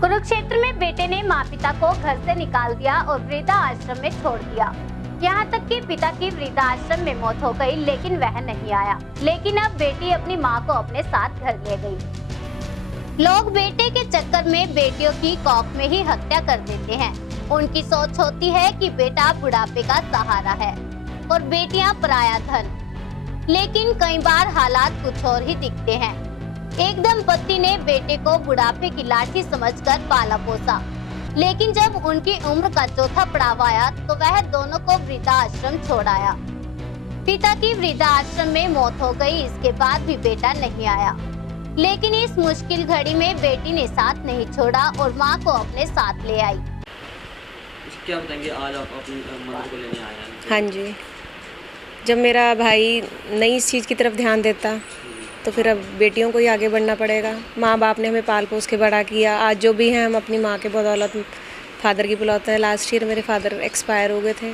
कुरुक्षेत्र में बेटे ने माँ पिता को घर से निकाल दिया और वृद्धा आश्रम में छोड़ दिया। यहाँ तक कि पिता की वृद्धा आश्रम में मौत हो गई, लेकिन वह नहीं आया। लेकिन अब बेटी अपनी माँ को अपने साथ घर ले गई। लोग बेटे के चक्कर में बेटियों की कौख में ही हत्या कर देते हैं। उनकी सोच होती है कि बेटा बुढ़ापे का सहारा है और बेटियां पराया धन। लेकिन कई बार हालात कुछ और ही दिखते हैं। एक दंपति ने बेटे को बुढ़ापे की लाठी समझकर पाला पोसा, लेकिन जब उनकी उम्र का चौथा पड़ाव आया तो वह दोनों को वृद्धा आश्रम छोड़ आया। पिता की वृद्धा आश्रम में मौत हो गई, इसके बाद भी बेटा नहीं आया। लेकिन इस मुश्किल घड़ी में बेटी ने साथ नहीं छोड़ा और मां को अपने साथ ले आई। क्या बताएंगे, आज आप अपनी मदर को लेने आए हैं? हाँ जी, जब मेरा भाई नहीं इस चीज़ की तरफ ध्यान देता तो फिर अब बेटियों को ही आगे बढ़ना पड़ेगा। माँ बाप ने हमें पाल पोस के बड़ा किया। आज जो भी हैं हम अपनी माँ के बदौलत फादर की बुलाते हैं। लास्ट ईयर मेरे फादर एक्सपायर हो गए थे,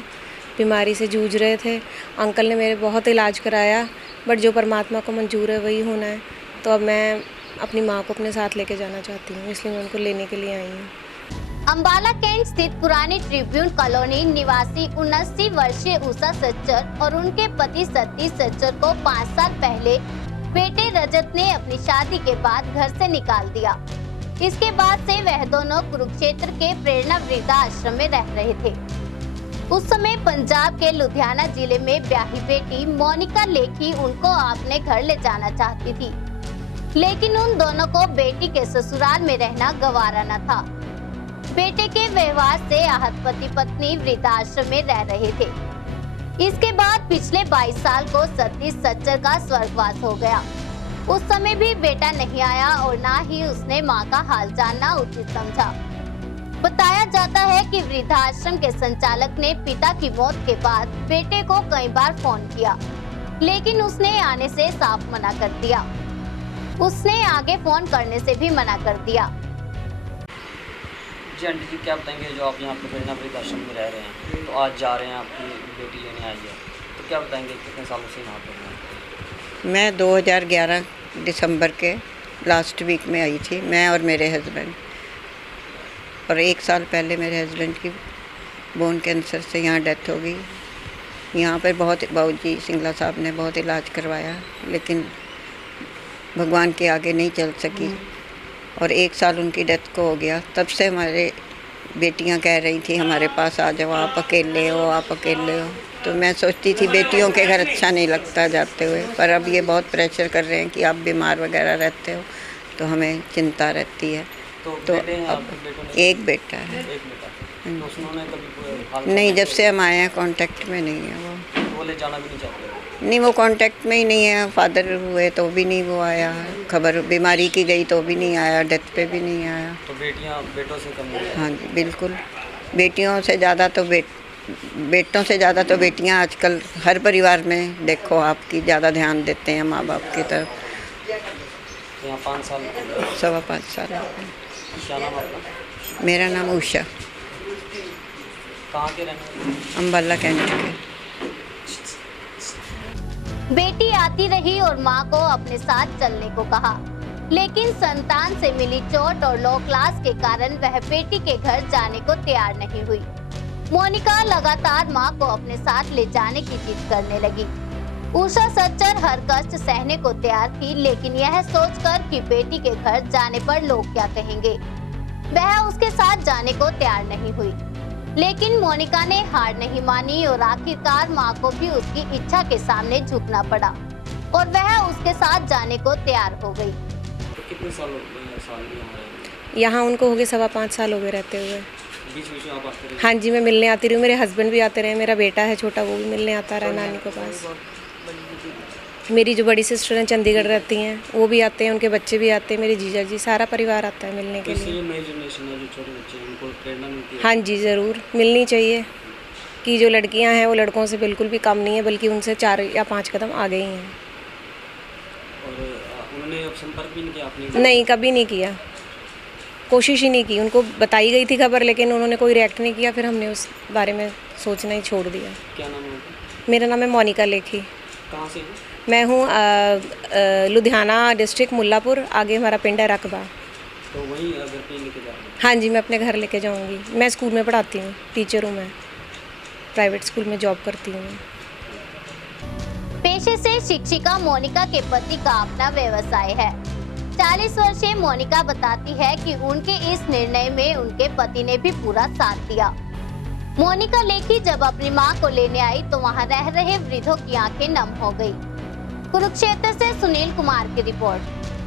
बीमारी से जूझ रहे थे। अंकल ने मेरे बहुत इलाज कराया, बट जो परमात्मा को मंजूर है वही होना है। तो अब मैं अपनी माँ को अपने साथ लेके जाना चाहती हूँ, इसलिए मैं उनको लेने के लिए आई हूँ। अंबाला कैंट स्थित पुरानी ट्रिब्यून कॉलोनी निवासी 79 वर्षीय उषा सच्चर और उनके पति सतीश सच्चर को 5 साल पहले बेटे रजत ने अपनी शादी के बाद घर से निकाल दिया। इसके बाद से वह दोनों कुरुक्षेत्र के प्रेरणा वृद्धा आश्रम में रह रहे थे। उस समय पंजाब के लुधियाना जिले में ब्याही बेटी मोनिका लेखी उनको अपने घर ले जाना चाहती थी, लेकिन उन दोनों को बेटी के ससुराल में रहना गवारा न था। बेटे के व्यवहार से आहत पति पत्नी वृद्धाश्रम में रह रहे थे। इसके बाद पिछले 22 साल को सतीश सच्चर का स्वर्गवास हो गया। उस समय भी बेटा नहीं आया और ना ही उसने मां का हाल जानना उचित समझा। बताया जाता है कि वृद्धाश्रम के संचालक ने पिता की मौत के बाद बेटे को कई बार फोन किया, लेकिन उसने आने से साफ मना कर दिया। उसने आगे फोन करने से भी मना कर दिया। जी आंटी जी, क्या बताएंगे, जो आप यहाँ पे प्रेरणा वृद्धाश्रम में रह रहे हैं, तो आज जा रहे हैं, आपकी बेटी लेने आई है, तो क्या बताएंगे कितने सालों से यहाँ पर हैं? मैं 2011 दिसंबर के लास्ट वीक में आई थी, मैं और मेरे हस्बैंड। और 1 साल पहले मेरे हस्बैंड की बोन कैंसर से यहाँ डेथ हो गई। यहाँ पर बहुत बाबूजी सिंगला साहब ने बहुत इलाज करवाया, लेकिन भगवान के आगे नहीं चल सकी और 1 साल उनकी डेथ को हो गया। तब से हमारे बेटियां कह रही थी हमारे पास आ जाओ, आप अकेले हो, आप अकेले हो। तो मैं सोचती थी बेटियों के घर अच्छा नहीं लगता जाते हुए, पर अब ये बहुत प्रेशर कर रहे हैं कि आप बीमार वगैरह रहते हो, तो हमें चिंता रहती है। तो अब एक बेटा है। एक बेटा, तो उन्होंने कभी नहीं, जब से हम आए हैं कांटेक्ट में नहीं है वो ले जाना भी नहीं चाहते? नहीं, वो कांटेक्ट में ही नहीं है। फादर हुए तो भी नहीं वो आया, खबर बीमारी की गई तो भी नहीं आया, डेथ पे भी नहीं आया। तो बेटियां बेटों से कम है? हाँ जी, बिल्कुल। बेटियों से ज़्यादा तो बेटों से ज़्यादा तो बेटियां आजकल हर परिवार में देखो आपकी ज़्यादा ध्यान देते हैं माँ बाप की तरफ। तो यहाँ 5 साल 5.25 साल। क्या नाम आपका? मेरा नाम उषा, कहाँ के रहने वाले? अंबाला कैंट के। बेटी आती रही और मां को अपने साथ चलने को कहा, लेकिन संतान से मिली चोट और लो क्लास के कारण वह बेटी के घर जाने को तैयार नहीं हुई। मोनिका लगातार मां को अपने साथ ले जाने की जिद करने लगी। उषा सच्चर हर कष्ट सहने को तैयार थी, लेकिन यह सोचकर कि बेटी के घर जाने पर लोग क्या कहेंगे, वह उसके साथ जाने को तैयार नहीं हुई। लेकिन मोनिका ने हार नहीं मानी और आखिरकार मां को भी उसकी इच्छा के सामने झुकना पड़ा और वह उसके साथ जाने को तैयार हो गई। तो कितने साल यहाँ उनको हो गए 5.25 साल हो गए रहते हुए। बीच में आप आते रहे? हाँ जी, मैं मिलने आती रही हूँ, मेरे हस्बैंड भी आते रहे, मेरा बेटा है छोटा वो भी मिलने आता रहा नानी के पास। मेरी जो बड़ी सिस्टर हैं चंडीगढ़ रहती हैं, वो भी आते हैं, उनके बच्चे भी आते हैं, मेरे जीजा जी, सारा परिवार आता है मिलने के लिए। नई जनरेशन है जो छोटे बच्चे हैं, उनको प्रेरणा मिलती है? हाँ जी, ज़रूर मिलनी चाहिए कि जो लड़कियां हैं वो लड़कों से बिल्कुल भी कम नहीं है, बल्कि उनसे 4 या 5 कदम आगे ही हैं। और उन्होंने अब संपर्क भी नहीं किया आपने? नहीं, कभी नहीं किया, कोशिश ही नहीं की। उनको बताई गई थी खबर, लेकिन उन्होंने कोई रिएक्ट नहीं किया। फिर हमने उस बारे में सोचना ही छोड़ दिया। क्या नाम है उनका? मेरा नाम है मोनिका लेखी। कहाँ से? मैं हूँ लुधियाना डिस्ट्रिक्ट मुल्लापुर, आगे हमारा पिंड है रकबा। तो वहीं अगर कहीं लेके जा रहे हैं? हाँ जी, मैं अपने घर लेके जाऊंगी। मैं स्कूल में पढ़ाती हूँ, टीचर हूँ मैं, प्राइवेट स्कूल में जॉब करती हूँ। पेशे से शिक्षिका मोनिका के पति का अपना व्यवसाय है। 40 वर्षीय मोनिका बताती है कि उनके इस निर्णय में उनके पति ने भी पूरा साथ दिया। मोनिका लेखी जब अपनी मां को लेने आई तो वहां रह रहे वृद्धों की आंखें नम हो गई। कुरुक्षेत्र से सुनील कुमार की रिपोर्ट।